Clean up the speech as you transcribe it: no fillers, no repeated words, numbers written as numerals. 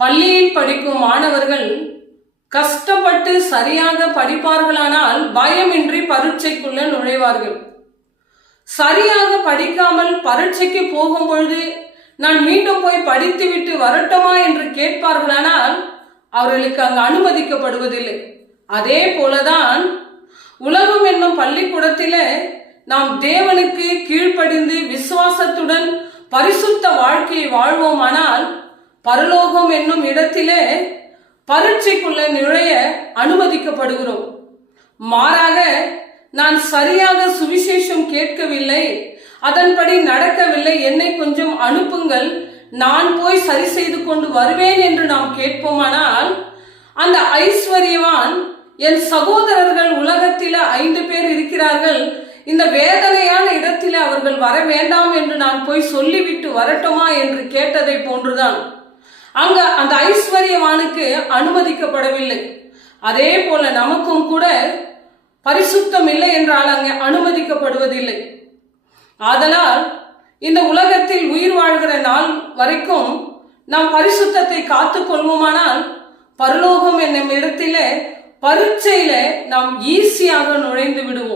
பள்ளியில் படிக்கும் மாணவர்கள் கஷ்டப்பட்டு சரியாக படிப்பார்களானால் பயமின்றி பரீட்சைக்குள்ள நுழைவார்கள். சரியாக படிக்காமல் பரீட்சைக்கு போகும் பொழுது நான் மீண்டும் போய் படித்துவிட்டு வரட்டுமா என்று கேட்பார்களானால் அவர்களுக்கு அங்கு அனுமதிக்கப்படுவதில்லை. அதே போலதான் உலகம் என்னும் பள்ளிக்கூடத்திலே நாம் தேவனுக்கு கீழ்ப்படிந்து விசுவாசத்துடன் பரிசுத்த வாழ்க்கையை வாழ்வோமானால் பரலோகம் என்னும் இடத்திலே பரீட்சைக்குள்ள நுழைய அனுமதிக்கப்படுகிறோம். மாறாக நான் சரியாக சுவிசேஷம் கேட்கவில்லை, அதன்படி நடக்கவில்லை, என்னை கொஞ்சம் அனுப்புங்கள், நான் போய் சரி செய்து கொண்டு வருவேன் என்று நாம் கேட்போமானால் அந்த ஐஸ்வர்யவான் என் சகோதரர்கள் உலகத்தில 5 பேர் இருக்கிறார்கள், இந்த வேதனையான இடத்தில அவர்கள் வர வேண்டாம் என்று நான் போய் சொல்லிவிட்டு வரட்டுமா என்று கேட்டதை போன்றுதான் அங்க அந்த ஐஸ்வர்யவானுக்கு அனுமதிக்கப்படவில்லை. அதே போல நமக்கும் கூட பரிசுத்தம் இல்லை என்றால் அங்கே அனுமதிக்கப்படுவதில்லை. ஆதலால் இந்த உலகத்தில் உயிர் வாழ்கிற நாள் வரைக்கும் நாம் பரிசுத்தத்தை காத்து கொள்வோமானால் பரலோகம் என்னும் இடத்திலே பரீட்சையில நாம் ஈஸியாக நுழைந்து விடுவோம்.